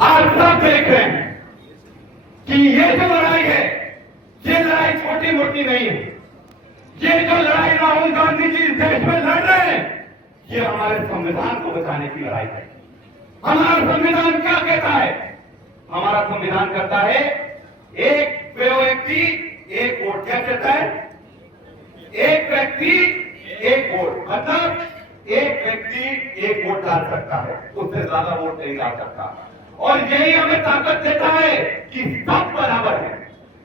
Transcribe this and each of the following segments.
आप सब देख रहे हैं कि ये जो लड़ाई है, ये लड़ाई छोटी मोटी नहीं है। ये जो लड़ाई राहुल गांधी जी इस देश में लड़ रहे हैं, ये हमारे संविधान को बचाने की लड़ाई है। हमारा संविधान क्या कहता है? हमारा संविधान कहता है एक व्यक्ति एक वोट। क्या कहता है? एक व्यक्ति एक वोट, मतलब एक व्यक्ति एक वोट डाल सकता है, उससे ज्यादा वोट नहीं डाल सकता। और यही हमें ताकत देता है कि सब बराबर है,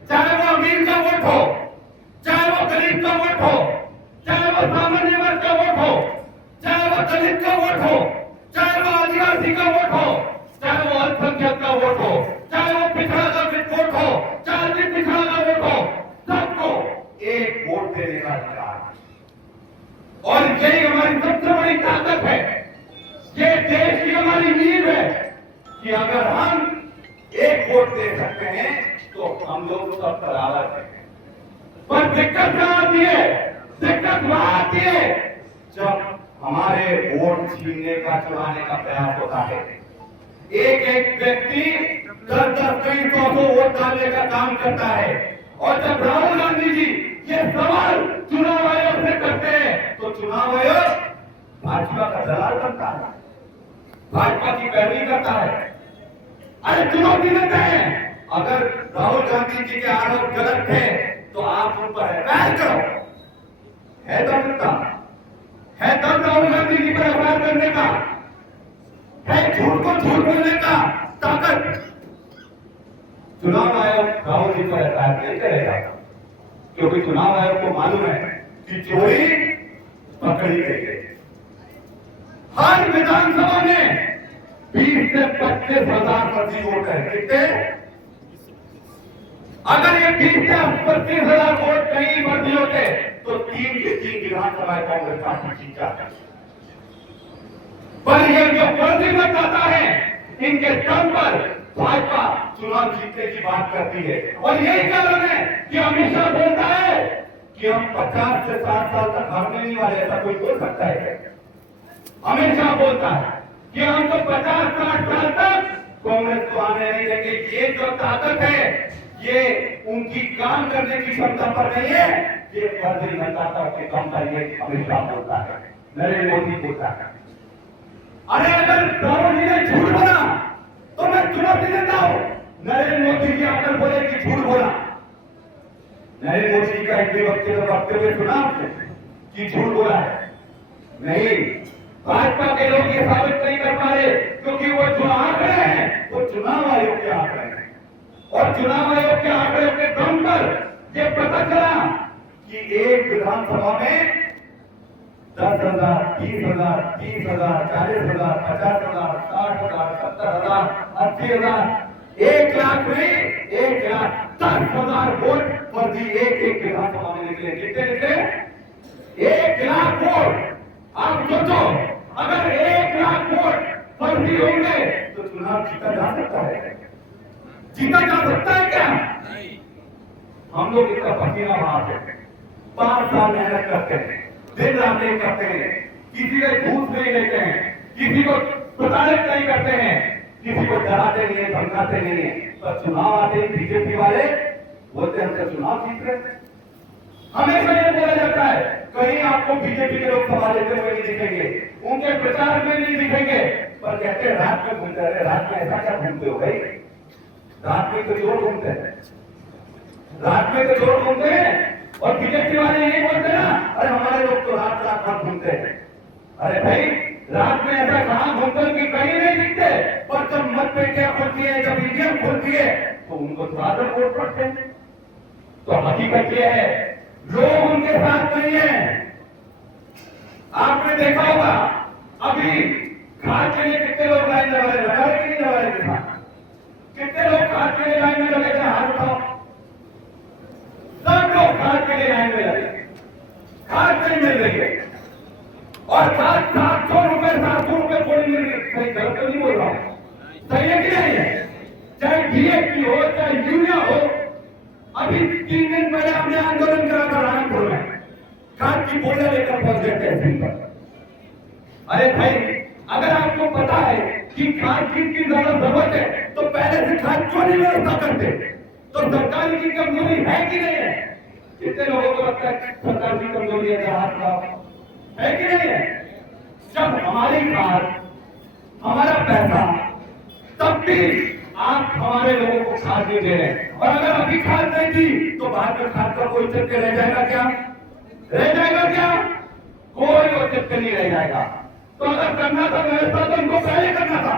चाहे वो अमीर का वोट हो, चाहे वो गरीब का वोट हो, चाहे वो सामान्य वर्ग का वोट हो, चाहे वो दलित का वोट हो, चाहे वो आदिवासी का वोट हो, चाहे वो अल्पसंख्यक का वोट हो, चाहे वो पिछड़ा का वोट हो, चाहे भी पिछड़ा का वोट हो, सबको एक वोट देने का अधिकार है। और यही हमारी सबसे बड़ी ताकत है, ये देश की हमारी नींव है कि अगर हम एक वोट दे सकते हैं तो हम लोग सब बराबर हैं। पर दिक्कत क्या आती है? दिक्कत वहां आती है जब हमारे वोट छीनने का, चुराने का प्रयास होता है। एक एक व्यक्ति 10-10, कई 100 वोट डालने का काम करता है। और जब राहुल गांधी जी ये सवाल चुनाव आयोग से करते हैं तो चुनाव आयोग भाजपा का दलाल बनता है, भाजपा की पैरवी करता है। अरे चुनौती देते हैं, अगर राहुल गांधी जी के आरोप गलत थे तो आप उन पर एफआईआर करो। है दम, है दम राहुल गांधी जी पर एफआईआर करने का, है झूठ को झूठ बोलने का ताकत। चुनाव आयोग राहुल जी पर एफआईआर नहीं करेगा, क्योंकि चुनाव आयोग को मालूम है कि चोरी पकड़ी गई है। हर विधानसभा में 20 से 25 हजार फर्जी वोट है। कितने? अगर ये 20 से 25 हजार वोट कहीं फर्जी होते तो 3 के 3 विधानसभा कांग्रेस पार्टी जीत जाती। पर ये जो फर्जी मत आता है, इनके दम पर भाजपा चुनाव जीतने की बात करती है। और यही कारण है कि अमित शाह बोलता है कि हम 50 से 60 साल तक हारने नहीं वाले। ऐसा कोई बोल सकता है? अमित शाह बोलता है कि हम तो 50-60 साल तक कांग्रेस को आने नहीं देंगे। ये जो ताकत है, ये उनकी काम करने की क्षमता पर नहीं है, ये फर्जी मतदाताओं के दम पर ये अमित शाह बोलता है, नरेंद्र मोदी बोलता है। अरे अगर राहुल जी ने झूठ बोला तो मैं चुनौती देता हूं, नरेंद्र मोदी जी आकर बोले कि झूठ बोला। नरेंद्र मोदी जी का एक भी वक्तव्य सुना आपने कि झूठ बोला है? नहीं, भाजपा के लोग ये साबित नहीं कर पा रहे, क्योंकि वो जो आंकड़े हैं वो चुनाव आयोग के आंकड़े हैं। और चुनाव आयोग के आंकड़े के दम पर ये पता चला कि एक विधानसभा में 10,000, 20,000, 30,000, 40,000, 50,000, 60,000, 70,000, 80,000, 1 लाख में 1,10,000 वोट फर्जी एक विधानसभा में निकले। कितने निकले? 1 लाख वोट। आप सोचो, अगर 1 लाख वोट फर्जी होंगे तो चुनाव जीता जा सकता है? जीता जा सकता है क्या? हम लोग इसका पसीना बहाते हैं, 5 साल मेहनत करते हैं, दिन रात नहीं करते हैं, किसी से घूस नहीं लेते हैं, किसी को प्रताड़ित नहीं करते हैं, किसी को डराते नहीं है, धमकाते नहीं है। पर चुनाव आते ही बीजेपी वाले बोलते हैं हमसे चुनाव जीत रहे। हमेशा ये बोला जाता है, कहीं आपको बीजेपी के लोग सभा लेते हुए नहीं दिखेंगे, उनके प्रचार में नहीं दिखेंगे, पर कहते हैं रात में घूमते रहे। रात में ऐसा क्या घूमते हो भाई? रात में तो जोर घूमते हैं, रात में तो जोर घूमते हैं। और बीजेपी वाले यही बोलते हैं ना, अरे हमारे लोग तो रात भर घूमते हैं। अरे भाई, रात में ऐसा कहां घूमते हैं कि कहीं नहीं दिखते, पर जब मतपेटियां खुलती है, जब ईवीएम खुलती है तो उनको ज्यादा वोट पड़ते हैं। तो हकीकत यह है, लोग उनके साथ नहीं है। आपने देखा होगा अभी घाट के लिए कितने लोग लाइन लगा रहे कि नहीं लगा रहे? कितने लोग घाट के लिए लाइन में लगे थे? हाथ उठाओ। सब लोग घाट के लिए लाइन में लगे, घाट नहीं मिल रही है। और 700 रुपए 700 रुपए कोई मिल रही। सही गलत तो नहीं बोल रहा हूं, सही है कि नहीं है? चाहे डीएपी हो, चाहे यूरिया हो। अभी 3 दिन पहले हमने आंदोलन करा था रामपुर में, खाद की बोरियां लेकर पहुंच गए तहसील पर। अरे भाई, अगर आपको पता है कि खाद की ज्यादा जरूरत है तो पहले से खाद क्यों नहीं व्यवस्था करते? तो सरकार की कमजोरी है कि नहीं है? कितने लोगों को लगता है सरकार की कमजोरी है? हाथ का है कि नहीं है? जब हमारी खाद, हमारा पैसा, तब भी आप हमारे लोगों को खाद नहीं दे रहे हैं। और अगर अभी खाद नहीं दी तो बाद में खाद का कोई चक्कर रह जाएगा क्या? रह जाएगा क्या? कोई औचित्य नहीं रह जाएगा। तो अगर करना था व्यवस्था तो इनको पहले करना था।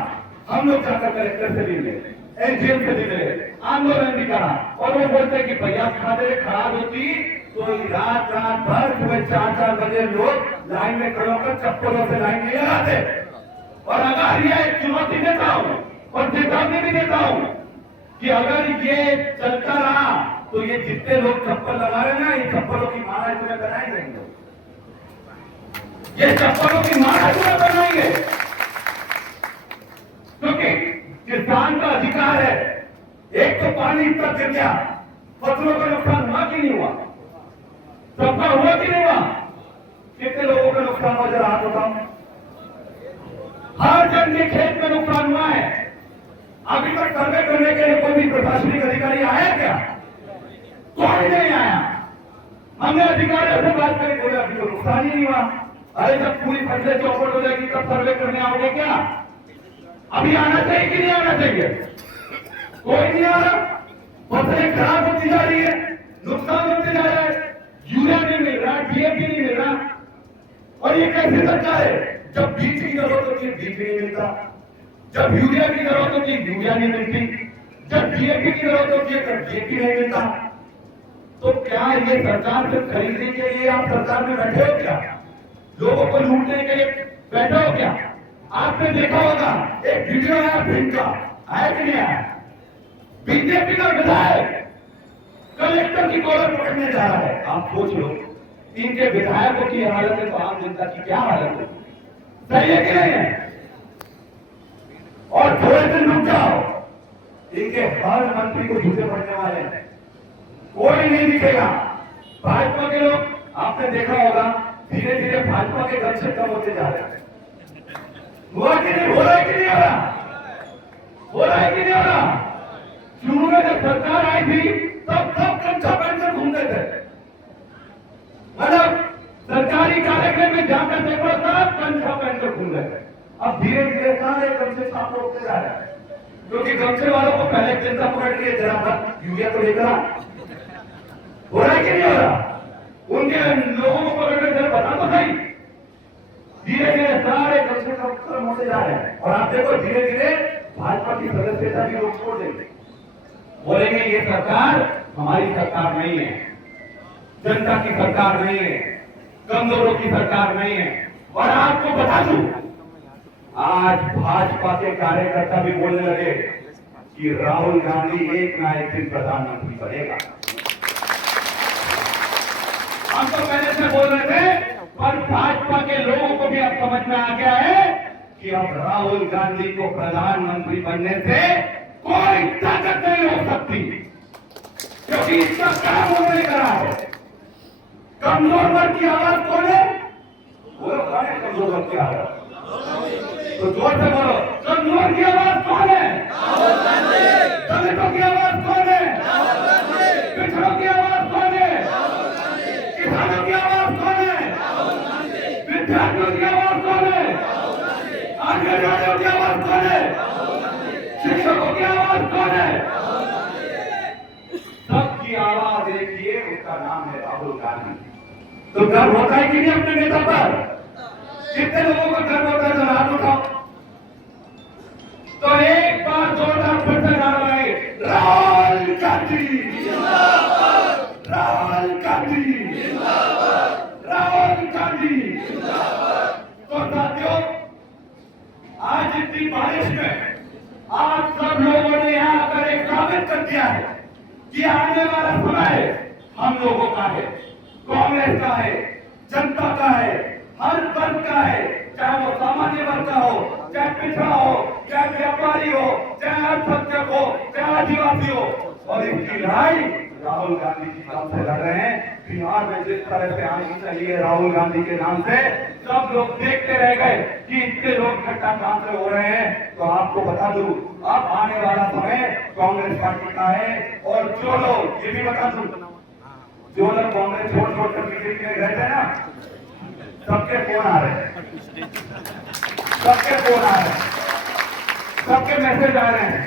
हम लोग जाकर कलेक्टर से मिले, एसडीएम से मिले, आंदोलन भी करा और वो बोलते कि भैया खादे खराब होती तो रात रात भर सुबह 4-4 बजे लोग लाइन में खड़े होकर चप्पलों से लाइन नहीं लगाते। और अगर ये चुनौती देता हूं और चेतावनी भी देता हूं कि अगर ये चलता रहा तो ये जितने लोग चप्पल लगा रहे ना, ये चप्पलों की माला तुम्हें बनाएंगे, ये चप्पलों की माला तुम्हें बनाएंगे। क्योंकि किसान का अधिकार है। एक तो पानी इतना गिर गया, फसलों का नुकसान हुआ कि नहीं हुआ? सबका हुआ कि नहीं हुआ? कितने लोगों का नुकसान हुआ जरा हाथ उठाओ। हर जन के खेत में नुकसान हुआ है। अभी तक सर्वे करने के लिए कोई भी प्रशासनिक अधिकारी आया क्या? कोई नहीं आया। हमने अधिकारियों से बात करी, बोले अभी तो नुकसान ही नहीं हुआ। अरे जब पूरी फसलें चौपट हो जाएगी तब सर्वे करने आओगे क्या? अभी आना चाहिए कि नहीं आना चाहिए? कोई नहीं आ रहा। फसलें खराब होती जा रही है, नुकसान होते जा रहा है, यूरिया नहीं मिल रहा, डीएपी नहीं मिल रहा। और ये कैसे सरकार है? जब बीज की जरूरत होती है बीज नहीं मिलता, जब यूरिया की जरूरत होती है यूरिया नहीं मिलती, जब डीएपी की जरूरत होती है तब डीएपी नहीं मिलता। तो क्या ये सरकार से खरीदने के लिए आप सरकार में बैठे हो क्या? लोगों को लूटने के लिए बैठे हो क्या? आपने देखा होगा एक वीडियो आया भिंड का, आया कि नहीं आया? बीजेपी का विधायक कलेक्टर की कॉलर पकड़ने जा रहा है। आप सोच लो इनके विधायकों की हालत है तो आम जनता की क्या हालत है? सही है कि नहीं है? और थोड़े दिन रुक जाओ, इनके हर मंत्री को झूठे पड़ने वाले हैं, कोई नहीं दिखेगा। भाजपा के लोग आपने देखा होगा धीरे धीरे भाजपा के गमछे कम होते जा रहे हैं। हुआ कि नहीं? हो रहा है कि नहीं हो रहा? हो रहा है कि नहीं हो रहा? शुरू में जब सरकार आई थी तब सब गमछा पहनकर घूमते थे, मतलब सरकारी कार्यक्रम में जाकर देखो सब गमछा पहनकर घूम रहे थे। अब धीरे धीरे सारे गमछे साफ होते जा रहे हैं, क्योंकि गमछे वालों को पहले चिंता पकड़ रही है, जरा भर यूरिया तो लेकर हो रहा है कि नहीं हो रहा? उनके लोगों को पकड़ कर बता तो सही। धीरे धीरे सारे गमछे खत्म होते जा रहे हैं। और आप देखो धीरे धीरे भाजपा की सदस्यता भी लोग छोड़ देंगे, बोलेंगे ये सरकार हमारी सरकार नहीं है, जनता की सरकार नहीं है, कमजोरों की सरकार नहीं है। और आपको बता दूं, आज भाजपा के कार्यकर्ता भी बोलने लगे कि राहुल गांधी एक ना एक दिन प्रधानमंत्री बनेगा। हम तो पहले से बोल रहे थे, पर भाजपा के लोगों को भी अब समझ में आ गया है कि अब राहुल गांधी को प्रधानमंत्री बनने से कोई ताकत नहीं हो सकती, क्योंकि इसका काम उन्होंने करा है। कमजोर वर्ग की आवाज कौन है? बोलो कौन है कमजोर वर्ग की आवाज? तो जोर से बोलो, कमजोर की आवाज कौन है? दलितों की आवाज कौन है? पिछड़ों की आवाज कौन है? किसानों की आवाज कौन है? विद्यार्थियों की आवाज कौन है? आंगनवाड़ियों की आवाज कौन है? शिक्षकों की आवाज कौन है? सबकी आवाज एक ही है, उसका नाम है राहुल गांधी। तो गर्व होता है कि नहीं अपने नेता पर? कितने लोगों को गर्व होता है? जरा हाथ उठाओ। तो एक बार जोरदार फिर से नारा लगाए, राहुल गांधी जिंदाबाद, राहुल गांधी जिंदाबाद, राहुल गांधी जिंदाबाद। तो साथियों, आज इतनी बारिश में आप सब लोगों ने यहां आकर एक साबित कर दिया है कि आने वाला समय हम लोगों का है, कांग्रेस का है, जनता का है, हर वर्ग का है, चाहे वो सामान्य वर्ग का हो, चाहे पिछड़ा हो, चाहे व्यापारी हो, चाहे अल्पसंख्यक हो, चाहे आदिवासी हो। और इसकी लड़ाई राहुल गांधी जी नाम से लड़ रहे हैं। बिहार में जिस तरह से आनी चाहिए राहुल गांधी के नाम से, सब लोग देखते रह गए कि इतने लोग इकट्ठा कहां से हो रहे हैं। तो आपको बता दूं, अब आने वाला समय कांग्रेस पार्टी का है। और जो लोग, ये भी बता दूं, जो लोग कांग्रेस छोड़ कर बीजेपी में गए थे ना, सबके फोन आ रहे हैं, सबके फोन आ रहे हैं, सबके मैसेज आ रहे हैं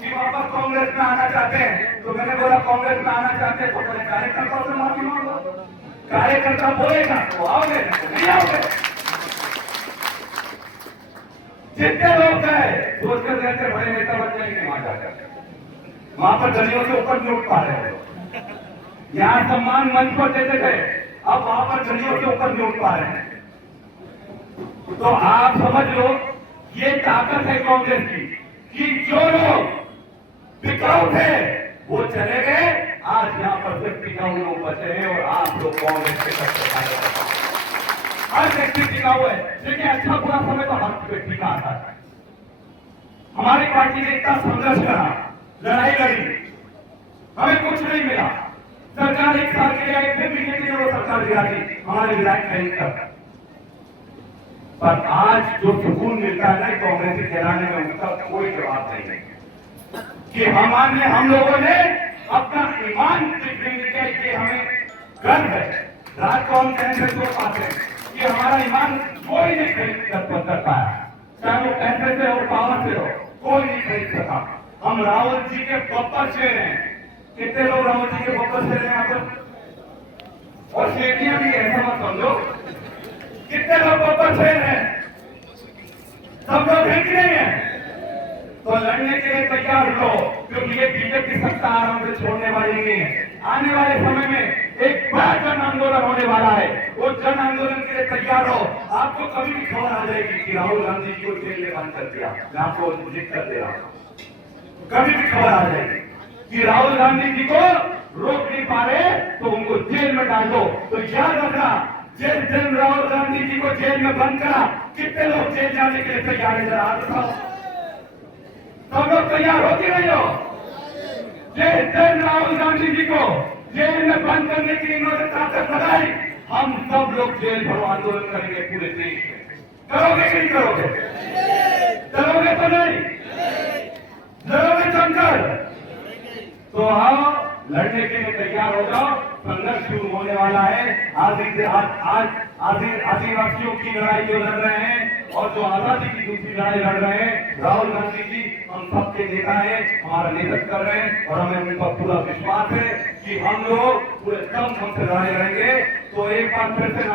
कि वापस कांग्रेस में आना चाहते हैं। तो मैंने बोला कांग्रेस में आना चाहते हैं तो पहले कार्यकर्ताओं से माफी मांगो। कार्यकर्ता बोलेगा तो आओगे, नहीं आओगे। जितने लोग गए सोचकर गए थे बड़े नेता बन जाएंगे, वहां जाकर वहां पर गलियों के ऊपर नहीं उठ पा रहे हो। यहाँ सम्मान मंच पर देते थे, अब वहां पर गलियों के ऊपर नहीं उठ पा रहे हैं। तो आप समझ लो, ये ताकत है कांग्रेस की कि जो लोग बिकाऊ थे वो चले गए, आज यहाँ पर सिर्फ टिकाऊ लोग बचे हैं और आप लोग कांग्रेस के सबसे हर व्यक्ति टिकाऊ है। देखिए, अच्छा बुरा समय तो हर व्यक्ति का आता है। हमारी पार्टी ने इतना संघर्ष करा, लड़ाई लड़ी, हमें कुछ नहीं मिला। सरकार 1 साल के लिए आई, फिर बीजेपी ने वो सरकार गिरा दी, हमारे विधायक नहीं करता। पर आज जो सुकून मिलता है ना कांग्रेस के गिराने में, उसका कोई जवाब नहीं है कि हम लोगों ने अपना ईमान दिखाया कि हमें गर्व है। रात को हम कैसे तो पाते हैं कि हमारा ईमान कोई नहीं खरीद कर पाया, चाहे वो पैसे से हो, पावर से हो, कोई नहीं खरीद सका। हम राहुल जी के बब्बर शेर हैं। कितने लोग राहुल जी के बब्बर शेर हैं यहाँ पर? और शेरियां भी ऐसा मत समझो, कितने लोग बब्बर शेर हैं? सब लोग हैं कि नहीं है? तो लड़ने के लिए तैयार हो, क्योंकि ये बीजेपी सत्ता आराम से छोड़ने वाली नहीं है। आने वाले समय में एक बड़ा जन आंदोलन होने वाला है। वो जन आंदोलन के लिए तैयार हो। आपको कभी भी खबर आ जाएगी कि राहुल गांधी जी को जेल में बंद कर दिया, मैं आपको लिख कर दे रहा हूं। कभी भी खबर आ जाएगी कि राहुल गांधी जी को रोक नहीं पा रहे तो उनको जेल में डाल दो। तो याद रखना, जिस दिन राहुल गांधी जी को जेल में बंद करा, कितने लोग जेल जाने के लिए तैयार है? जरा हाथ उठाओ। सब लोग तैयार हो कि नहीं हो? जिस दिन राहुल गांधी जी को जेल में बंद करने की इन्होंने ताकत लगाई, हम सब लोग जेल भरो आंदोलन करेंगे पूरे देश में। करोगे कि नहीं करोगे? करोगे तो नहीं? लड़ोगे जमकर? तो हाँ, लड़ने के लिए तैयार हो जाओ। संघर्ष शुरू होने वाला है। आदिवासियों की लड़ाई जो लड़ रहे हैं और जो आजादी की दूसरी लड़ाई लड़ रहे हैं, राहुल गांधी जी हम सबके नेता है, हमारा नेतृत्व कर रहे हैं और हमें उन पर पूरा विश्वास है कि हम लोग पूरे दम से लड़ाई लड़ेंगे। तो एक बार फिर से